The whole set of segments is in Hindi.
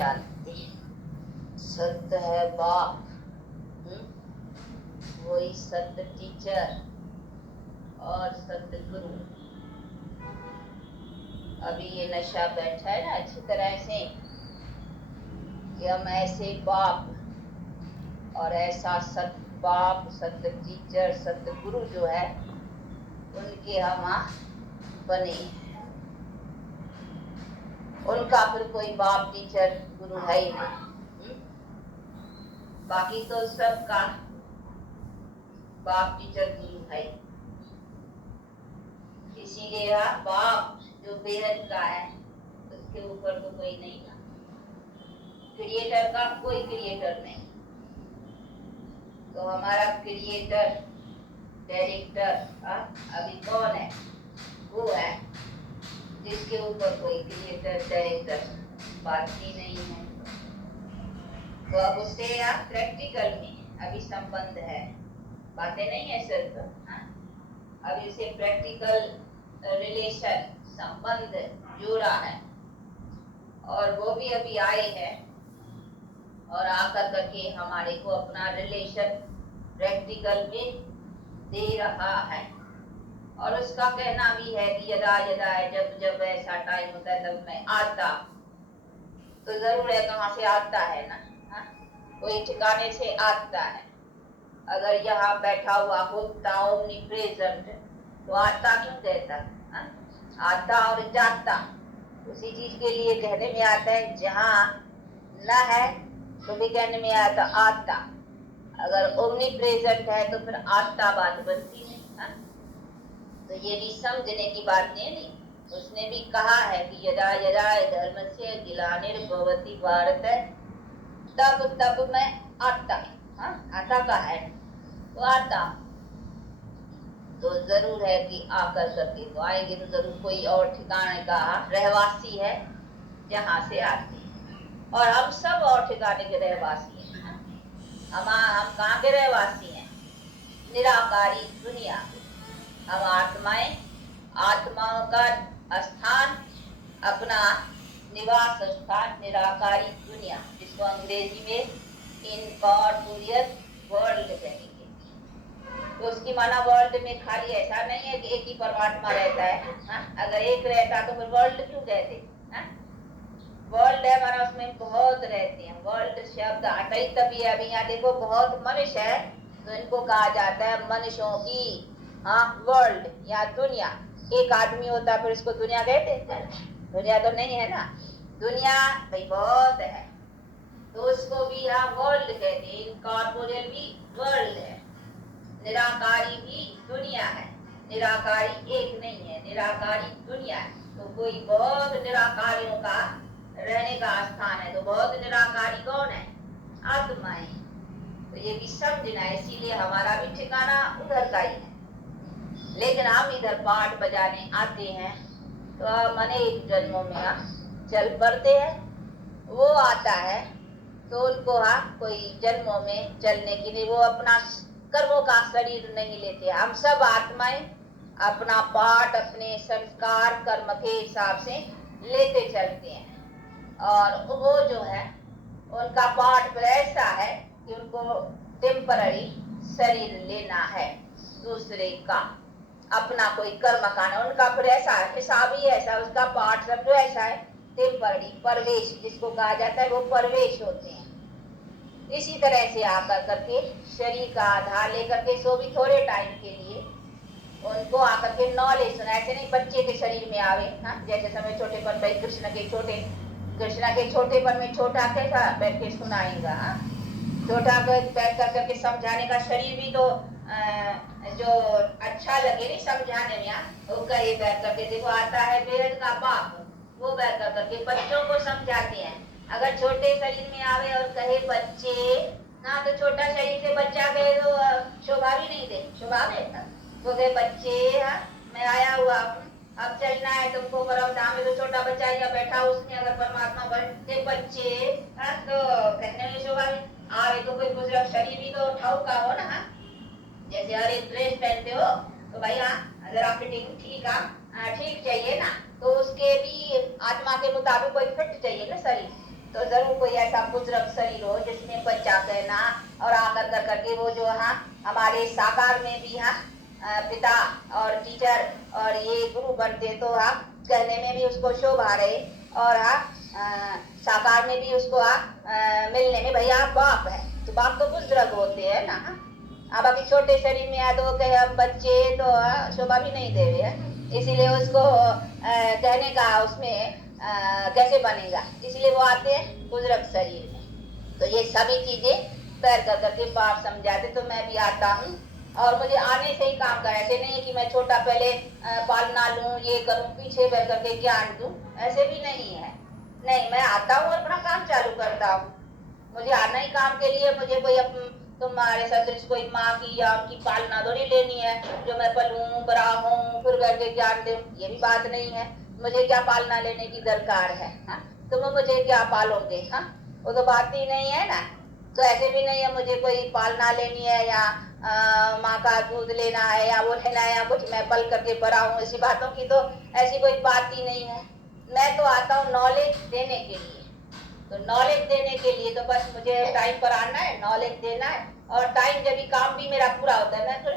शांति। सत्य है बाप, वही सत्य टीचर और सत्य गुरु। अभी ये नशा बैठा है ना अच्छी तरह से कि हम ऐसे बाप और ऐसा सत्य बाप, सत्य टीचर, सत्य गुरु जो है उनके हम बने। उनका फिर कोई बाप टीचर गुरु है ही नहीं। बाकी तो सबका बाप टीचर गुरु है। इसीलिए यहाँ बाप जो बेहद का है उसके ऊपर तो कोई नहीं था। क्रिएटर का कोई क्रिएटर नहीं। तो हमारा क्रिएटर डायरेक्टर अभी कौन है? वो है जिसके ऊपर कोई क्रिएटर डायरेक्टर बात ही नहीं है। तो अब उससे आप प्रैक्टिकल में अभी संबंध है, बातें नहीं है सिर्फ। अभी उसे प्रैक्टिकल रिलेशन संबंध जोड़ा है और वो भी अभी आए हैं और आकर करके हमारे को अपना रिलेशन प्रैक्टिकल में दे रहा है। और उसका कहना भी है कि यदा यदा जब जब ऐसा टाइम होता है तब मैं आता। तो जरूर है कहाँ से आता है ना, कोई ठिकाने से आता है। अगर यहाँ बैठा हुआ होता ओमनी प्रेजेंट तो आता क्यों कहता? आता और जाता उसी चीज के लिए कहने में आता है। जहाँ न है तो भी कहने में आता आता। अगर ओमनी प्रेजेंट है तो फिर आता बात बनती है। तो ये भी समझने की बात नहीं। उसने भी कहा है कि यदा यदा धर्मस्य ग्लानिर्भवति भारत तब तब मैं आता। आता का है तो आता। तो जरूर है कि आकर करके तो आएंगे तो जरूर कोई और ठिकाने का रहवासी है जहाँ से आते हैं। और हम सब और ठिकाने के रहवासी हैं। हम कहाँ के रहवासी हैं? निराकारी दुनिया। हम आत्माएं, आत्माओं का स्थान, अपना निवास स्थान निराकारी दुनिया, जिसको अंग्रेजी में इनकॉर्पोरियल वर्ल्ड कहेंगे। तो उसकी माना वर्ल्ड में खाली ऐसा नहीं है कि एक ही परमात्मा रहता है। अगर एक रहता तो फिर वर्ल्ड क्यों कहते? वर्ल्ड है माना उसमें बहुत रहते हैं। वर्ल्ड शब्द आता ही तभी। अभी यहाँ देखो बहुत मनुष्य है तो इनको कहा जाता है मनुष्यों की वर्ल्ड या दुनिया। एक आदमी होता है फिर इसको दुनिया कहते हैं? दुनिया तो नहीं है ना। दुनिया भाई बहुत है तो उसको भी यहाँ वर्ल्ड कहते हैं। इनकॉर्पोरियल भी वर्ल्ड है। निराकारी भी दुनिया है। निराकारी एक नहीं है, निराकारी दुनिया है। तो कोई बहुत निराकारियों का रहने का स्थान है। तो बहुत निराकारी कौन है? आत्माएं। तो ये भी समझना है। इसीलिए हमारा भी ठिकाना उधर का ही है। लेकिन हम इधर पाठ बजाने आते हैं तो अनेक जन्मों में चल पड़ते हैं। वो आता है तो उनको कोई जन्मों में चलने के लिए वो अपना कर्मों का शरीर नहीं लेते। हम सब आत्माएं अपना पाठ अपने संस्कार कर्म के हिसाब से लेते चलते हैं। और वो जो है उनका पाठ ऐसा है कि उनको टेम्पररी शरीर लेना है दूसरे का, अपना कोई कर्म का ना। उनका फिर ऐसा हिसाब ही ऐसा, उसका पाठ सब जो ऐसा है टेम्पररी परवेश जिसको कहा जाता है, वो परवेश होते हैं। इसी तरह से आकर करके शरीर का आधार लेकर के सो भी थोड़े टाइम के लिए उनको आकर के नॉलेज सुना। ऐसे नहीं बच्चे के शरीर में आवे। जैसे समय छोटेपन में कृष्ण के छोटेपन में छोटा कैसा बैठ के सुनाएगा। छोटा बैठ कर करके समझाने का शरीर भी तो जो अच्छा लगे नहीं समझाने में वो कहे बैठ करके। देखो आता है बेहद का बाप, वो बैठ कर करके बच्चों को समझाते हैं। अगर छोटे शरीर में आवे और कहे बच्चे तो छोटा शरीर से बच्चा कहे तो शोभा भी नहीं दे। शोभा देता तो कहे बच्चे मैं आया हुआ अब चलना है तुमको परम धाम में। तो छोटा बच्चा या बैठा उसमें अगर परमात्मा बैठे बच्चे तो कहने में शोभा आवे तो कोई दूसरा शरीर भी तो उठाओ का हो ना। जैसे हर एक ड्रेस पहनते हो तो भाई जरा फिटिंग ठीक चाहिए ना। तो उसके भी आत्मा के मुताबिक कोई फिट चाहिए ना शरीर। तो जरूर कोई ऐसा बुजुर्ग शरीर हो जिसमें बच्चा कहना और आकर कर करके वो जो हाँ हमारे साकार में भी हाँ पिता और टीचर और ये गुरु बनते तो हाँ कहने में भी उसको शोभा रहे और हाँ साकार में भी उसको मिलने में भैया आप बाप है तो बाप तो बुजुर्ग होते हैं ना। अब अभी छोटे शरीर में आए तो कहे हम बच्चे तो शोभा भी नहीं देवे है, इसीलिए उसको कहने का उसमें कैसे बनेगा, इसलिए वो आते हैं बुजुर्ग शरीर में। तो ये सभी चीजें पैर कर करके बाप समझाते तो मैं भी आता हूँ और मुझे आने से ही काम कर, ऐसे नहीं है कि मैं छोटा पहले पालना लूँ ये करूँ पीछे बैठ करके ज्ञान दूँ, ऐसे भी नहीं है। नहीं, मैं आता हूँ और अपना काम चालू करता हूँ। मुझे आना ही काम के लिए, मुझे कोई तुम्हारे सदृश कोई माँ की या उनकी पालना थोड़ी लेनी है जो मैं पलूं बड़ा हूँ फिर करके ज्ञान दूँ, ये भी बात नहीं है। मुझे क्या पालना लेने की दरकार है, तुम मुझे क्या पालोगे, वो तो बात ही नहीं है ना। तो ऐसे भी नहीं है मुझे कोई पालना लेनी है या माँ का दूध लेना है या वो लेना है या कुछ मैं पल करके बड़ा हूँ, ऐसी बातों की तो ऐसी कोई बात ही नहीं है। मैं तो आता हूँ नॉलेज देने के लिए, तो नॉलेज देने के लिए तो बस मुझे टाइम पर आना है, नॉलेज देना है और टाइम जब भी काम भी मेरा पूरा होता है मैं फिर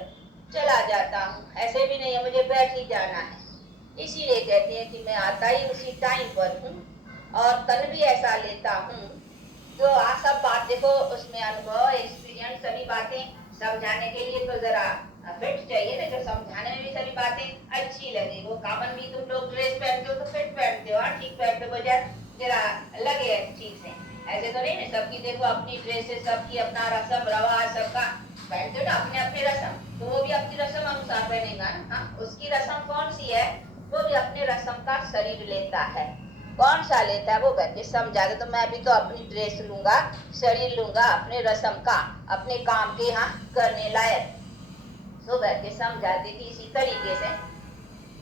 चला जाता हूँ, ऐसे भी नहीं है मुझे बैठ ही जाना है। इसीलिए कहते हैं कि मैं आता ही उसी टाइम पर हूँ और तन भी ऐसा लेता हूँ जो सब बात देखो उसमें अनुभव एक्सपीरियंस सभी बातें समझाने के लिए तो जरा फिट चाहिए ना, जो समझाने में भी सभी बातें अच्छी लगे। वो कॉमन भी तुम लोग ड्रेस पहनते हो तो फिट पहनते हो, ठीक पहनते हो जरा लगे ठीक से, ऐसे तो नहीं ना सबकी देखो अपनी ड्रेस है, सबकी अपना रस्म रवाज सबका पहनते हो ना अपने अपने रस्म, तो वो भी अपनी रस्म अनुसार पहनेगा ना। उसकी रस्म कौन सी है, वो भी अपने रस्म का शरीर लेता है, कौन सा लेता है वो बैठ के समझा दे। तो मैं भी तो अपनी ड्रेस लूंगा शरीर लूंगा अपने रस्म का अपने काम के यहाँ करने लायक, तो बैठ के समझाते कि इसी तरीके से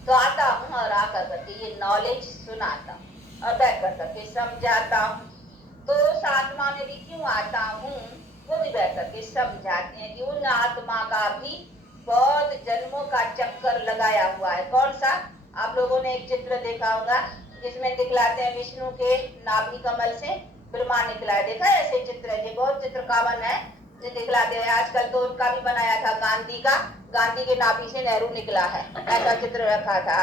तो आता हूँ और आकर करके ये नॉलेज सुनाता हूँ और बैठ कर करके समझाता हूँ। तो उस आत्मा में भी क्यों आता हूँ वो भी बैठ करके समझाते हैं कि उन आत्मा का भी बहुत जन्मों का चक्कर लगाया हुआ है। कौन सा, आप लोगों ने एक चित्र देखा होगा जिसमें दिखलाते हैं विष्णु के नाभि कमल से ब्रह्मा निकला है, देखा है ऐसे चित्र, ये बहुत चित्र कावन है जो दिखलाते हैं। आजकल तो उनका भी बनाया था गांधी का, गांधी के नाभि से नेहरू निकला है, ऐसा चित्र रखा था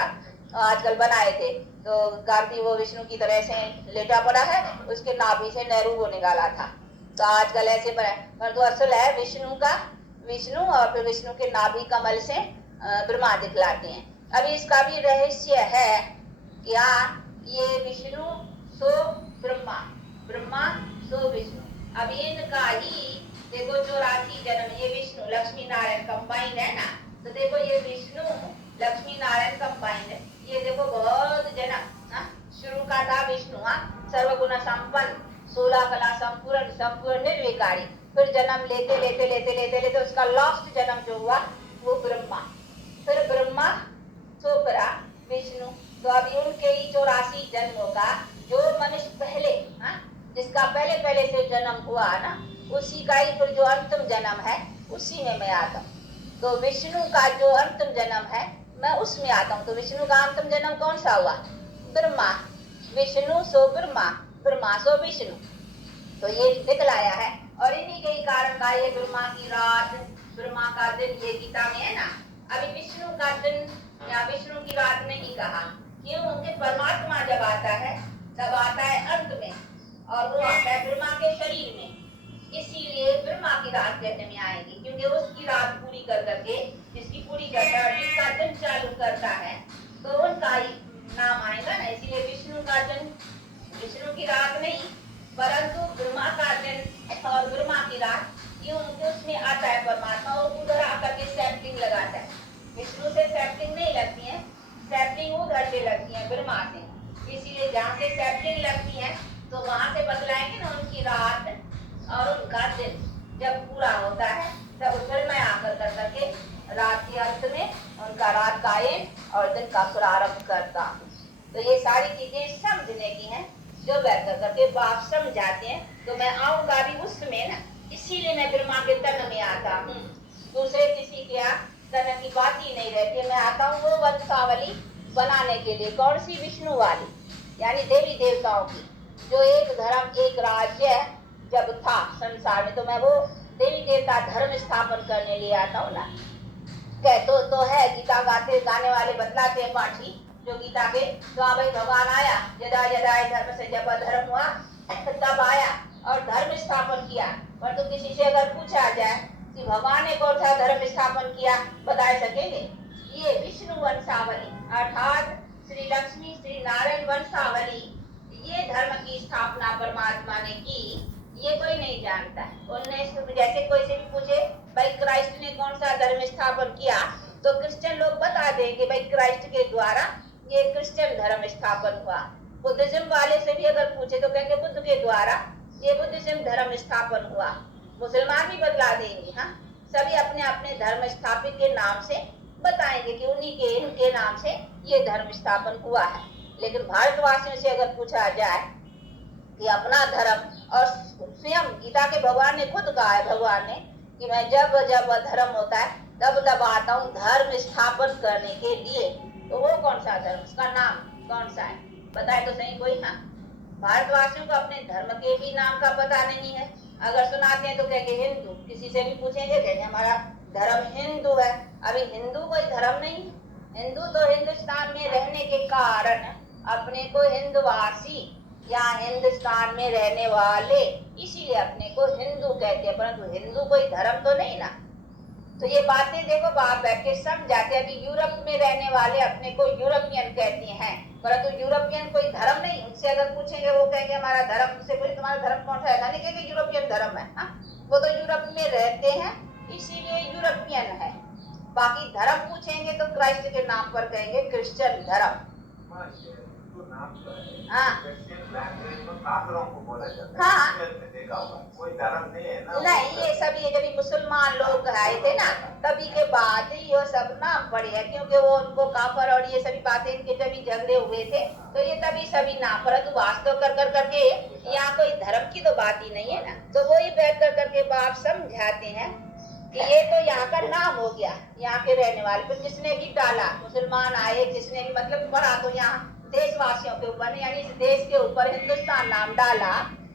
आजकल बनाए थे। तो गांधी वो विष्णु की तरह से लेटा पड़ा है, उसके नाभि से नेहरू वो निकाला था, तो आजकल ऐसे बनाए, पर तो असल है विष्णु का, विष्णु और फिर विष्णु के नाभि कमल से ब्रह्मा दिखलाते हैं। अभी इसका भी रहस्य है कि ये विष्णु सो ब्रह्मा, ब्रह्मा सो विष्णु, अब इनका ही देखो 84 जन्म, ये विष्णु लक्ष्मी नारायण कंबाइन है ना, तो देखो ये विष्णु लक्ष्मी नारायण कंबाइन है, ये देखो बहुत जन्म शुरू का था विष्णु सर्वगुण संपन्न 16 कला संपूर्ण संपूर्ण निर्विकारी, फिर जन्म लेते लेते लेते लेते लेते उसका लास्ट जन्म जो हुआ वो ब्रह्मा, फिर ब्रह्मा सो परा विष्णु। तो अभी उनके ही 84 जन्मों का जो मनुष्य पहले जिसका पहले पहले से जन्म हुआ ना, उसी का ही फिर जो अंतिम जन्म है उसी में मैं आता हूँ। तो विष्णु का जो अंतिम जन्म है मैं उसमें आता हूँ। तो विष्णु का अंतिम जन्म कौन सा हुआ, ब्रह्मा, विष्णु सो ब्रह्मा, ब्रह्मा सो विष्णु, तो ये दिखलाया है। और इन्हीं के ही कारण का ये ब्रह्मा की रात ब्रह्मा का दिन ये गीता में है ना। अभी विष्णु का दिन या विष्णु की रात नहीं कहा, क्यों, उनके परमात्मा जब आता है तब आता है अंत में और वो आता है ब्रह्मा के शरीर में, इसीलिए ब्रह्मा की रात कहने में आएगी, क्योंकि उसकी रात पूरी कर करके जिसकी पूरी करता है जिसका दिन चालू करता है तो उनका ही नाम आएगा ना। इसीलिए विष्णु का दिन विष्णु की रात नहीं परंतु ब्रह्मा का दिन और ब्रह्मा की रात, क्यों, उसमें आता है परमात्मा और उधर आकर के सैप्लिंग लगाता है। विष्णु से सैप्लिंग नहीं लगती है, सैप्लिंग उधर से लगती है ब्रह्मा से, इसीलिए जहाँ से सैप्लिंग लगती है तो वहां से बदलाएंगे ना उनकी रात और उनका दिन जब पूरा होता है तब फिर मैं आकर कर करके रात के अंत में उनका रात कायम और दिन का प्रारंभ करता हूँ। तो ये सारी चीजें समझने की हैं जो बैठ कर करके बाप समझाते हैं। तो मैं आऊंगा भी उसमें ना, इसीलिए मैं ब्रह्मा के तन में आता हूँ, दूसरे किसी के तन की बात ही नहीं रहती। मैं आता हूँ वो वंशावली बनाने के लिए, कौन सी, विष्णु वाली, यानी देवी देवताओं की। जो एक धर्म एक राज्य जब था संसार में, तो मैं वो देवी देवता धर्म स्थापन करने लिए आता हूँ ना। कहते तो है, गीता गाने वाले बतलाते हैं पाठी जो गीता के, तो हाँ भाई भगवान आया, यदा यदा धर्म से जब अधर्म हुआ तब आया और धर्म स्थापन किया। पर तो किसी से अगर पूछा जाए कि भगवान ने कौन सा धर्म स्थापन किया, बता सकेंगे? ये विष्णु वंशावली अर्थात श्री लक्ष्मी श्री नारायण वंशावली, ये धर्म की स्थापना परमात्मा ने की, ये कोई नहीं जानता है। उन्हें जैसे कोई से भी पूछे भाई क्राइस्ट ने कौन सा धर्म स्थापन किया, तो क्रिश्चियन लोग बता देंगे भाई क्राइस्ट के द्वारा ये क्रिश्चियन धर्म स्थापन हुआ। बुद्धिज्म वाले से भी अगर पूछे तो कहेंगे बुद्ध के द्वारा ये बुद्धिज्म धर्म स्थापन हुआ। मुसलमान भी बतला देंगे, हाँ सभी अपने अपने धर्म स्थापित के नाम से बताएंगे कि उन्हीं के इनके नाम से ये धर्म स्थापन हुआ है। लेकिन भारतवासियों से अगर पूछा जाए कि अपना धर्म, और स्वयं गीता के भगवान ने खुद कहा है, भगवान ने कि मैं जब जब धर्म होता है तब तब आता हूँ धर्म स्थापन करने के लिए, तो वो कौन सा धर्म, उसका नाम कौन सा है, बताए तो सही कोई। हाँ भारतवासियों को अपने धर्म के भी नाम का पता नहीं है। अगर सुनाते हैं तो कहेंगे हिंदू, किसी से भी पूछेंगे कहेंगे हमारा धर्म हिंदू है। अभी हिंदू कोई धर्म नहीं है, हिंदू तो हिंदुस्तान में रहने के कारण अपने को हिंदुवासी या हिंदुस्तान में रहने वाले, इसीलिए अपने को हिंदू कहते हैं, परंतु हिंदू कोई धर्म तो नहीं ना। तो ये बातें देखो बाप बैठ के समझाते हैं। अभी यूरोप में रहने वाले अपने को यूरोपियन कहते हैं, परंतु यूरोपियन कोई धर्म नहीं। उनसे अगर पूछेंगे वो कहेंगे हमारा धर्म, उनसे कोई तुम्हारा धर्म कौन सा है, नहीं कहेंगे यूरोपियन धर्म है। हाँ वो तो यूरोप में रहते हैं इसीलिए यूरोपियन है। बाकी धर्म पूछेंगे तो क्राइस्ट के नाम पर कहेंगे क्रिश्चियन धर्म। हाँ कोई धर्म नहीं है ना। नहीं ये सब ये जब मुसलमान लोग आए थे ना तभी के बाद ये सब नाम पड़े हैं, क्योंकि वो उनको काफर और ये सभी बातें इनके जब झगड़े हुए थे तो ये तभी सभी नाम, परंतु वास्तव कर कर करके यहाँ कोई धर्म की तो बात ही नहीं है ना। तो वही बैठ कर करके बाप समझाते हैं कि ये तो यहाँ का नाम हो गया, यहाँ के रहने वाले पर जिसने भी डाला, मुसलमान आए जिसने भी मतलब पढ़ा, तो यहाँ देशवासियों के ऊपर यानी इस देश के ऊपर हिंदुस्तान नाम डाला,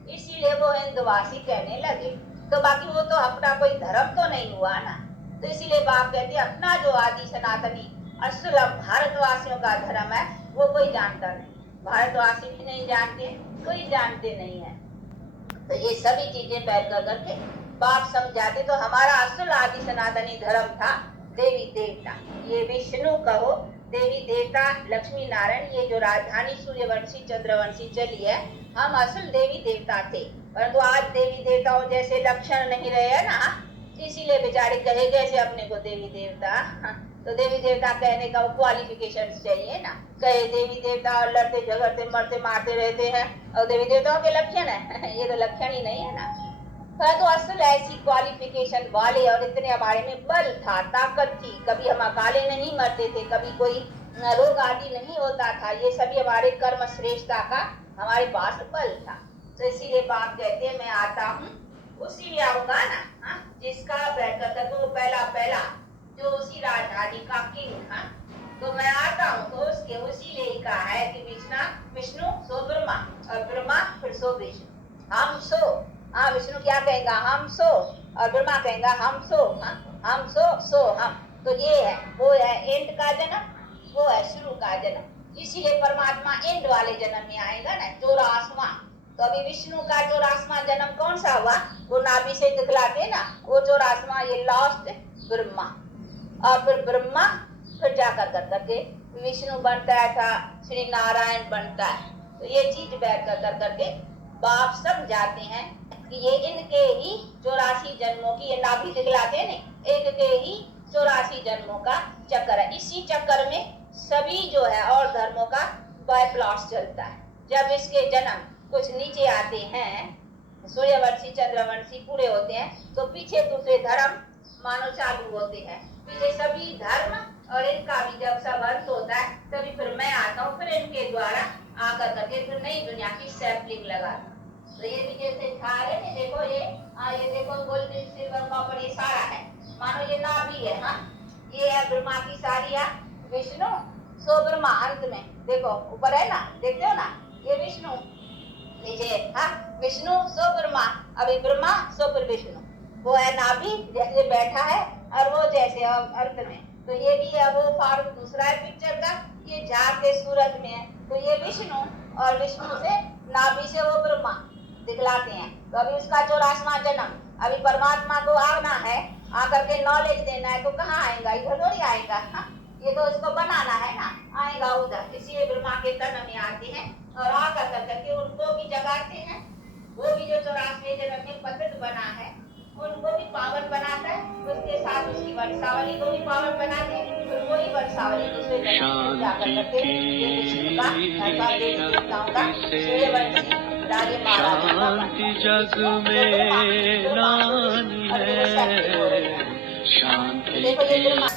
इसीलिए वो हिंदुवासी कहने लगे। तो बाकी वो तो अपना कोई धर्म तो नहीं हुआ ना। तो इसीलिए बाप कहते हैं अपना जो आदि सनातनी असल भारतवासियों का धर्म है वो कोई जानता नहीं, भारतवासी भी नहीं जानते, कोई जानते नहीं है। तो ये सभी चीजें बैठ कर करके बाप समझाते। तो हमारा असल आदि सनातनी धर्म था देवी देवता, ये विष्णु कहो, देवी देवता लक्ष्मी नारायण, ये जो राजधानी सूर्यवंशी चंद्रवंशी चली है, हम असल देवी देवता थे। परंतु आज देवी देवताओं जैसे लक्षण नहीं रहे ना, इसीलिए बेचारे कहे कैसे अपने को देवी देवता। तो देवी देवता कहने का क्वालिफिकेशन चाहिए ना, कहे देवी देवता और लड़ते झगड़ते मरते मारते रहते हैं और देवी देवताओं के लक्षण है ये तो लक्षण ही नहीं है ना। तो असल ऐसी क्वालिफिकेशन वाले और इतने हमारे में बल था, ताकत थी, कभी हम अकाले नहीं मरते थे, कभी कोई रोग आदि नहीं होता था, ये सभी हमारे कर्म श्रेष्ठता का हमारे पास बल था। तो इसीलिए बाप कहते हैं मैं आता हूँ उसी लिए आऊंगा ना, हाँ जिसका बैठकर तो पहला जो उसी राजधानी का किंग था, तो मैं आता हूँ तो उसके उसी लिए कहा है कि विष्णु सो ब्रह्मा और ब्रह्मा फिर सो विष्णु, हम सो। हाँ विष्णु क्या कहेगा, हम सो, और ब्रह्मा कहेगा हम सो। हाँ हम सो हम, तो ये है वो है एंड का जन्म, वो है शुरू का जन्म। इसीलिए परमात्मा एंड वाले जन्म में आएगा ना, 84वां। तो अभी विष्णु का 84वां जन्म कौन सा हुआ, वो नाभि से दिखलाते ना, वो 84वां ये लास्ट ब्रह्मा, और फिर ब्रह्मा फिर जाकर कर करके विष्णु बनता है था, श्री नारायण बनता है। तो ये चीज बैठ कर करके बाप सब जाते हैं कि ये इनके ही 84 जन्मों की, ये नाभि दिखलाते हैं ना, एक के ही 84 जन्मों का चक्कर है। इसी चक्कर में सभी जो है और धर्मों का बायप्लॉट्स चलता है। जब इसके जन्म कुछ नीचे आते हैं, सूर्यवंशी चंद्रवंशी पूरे होते हैं, तो पीछे दूसरे धर्म मानो चालू होते हैं, पीछे सभी धर्म और इनका भी जब सब अंत होता है तभी फिर मैं आता हूँ, फिर इनके द्वारा आकर करके फिर नई दुनिया की सैंपलिंग लगाता। तो ये भी जैसे खा रहे हैं, देखो ये देखो गोल्डन सिल्वर कॉपर ये सारा है, मानो ये नाभि है। हाँ ये है ब्रह्मा की सारिया, विष्णु सो ब्रह्मा, अंत में देखो ऊपर है ना, देखते हो ना, ये विष्णु लीजिए, हाँ, विष्णु सो ब्रह्मा, अभी ब्रह्मा सो फिर विष्णु, वो है नाभि जैसे बैठा है और वो जैसे अर्थ में, तो ये भी है वो फारूक दूसरा है पिक्चर का, ये झाग के सूरत में है, तो ये विष्णु और विष्णु से नाभि से वो ब्रह्मा दिखलाते हैं। तो अभी उसका 84वां जन्म, अभी परमात्मा को आना है, आकर के नॉलेज देना है, तो कहाँ आएगा, इधर थोड़ी आएगा, हाँ? ये तो इसको बनाना है ना, आएगा उधर, इसलिए ब्रह्मा के तन में आते हैं और आकर करके उनको भी जगाते हैं। वो भी जो 84वें जन्म में पतित बना है उनको भी पावन बनाता है, उसके साथ उसकी वंशावली को भी पावन बनाते हैं, तो वही वंशावली दूसरे जन्म में जाकर करके ये विष्णु का देवी देवताओं का सूर्यवंशी राजे महाराजों का बनता है। जग में नानी है, शांति देखो ये ब्रह्मा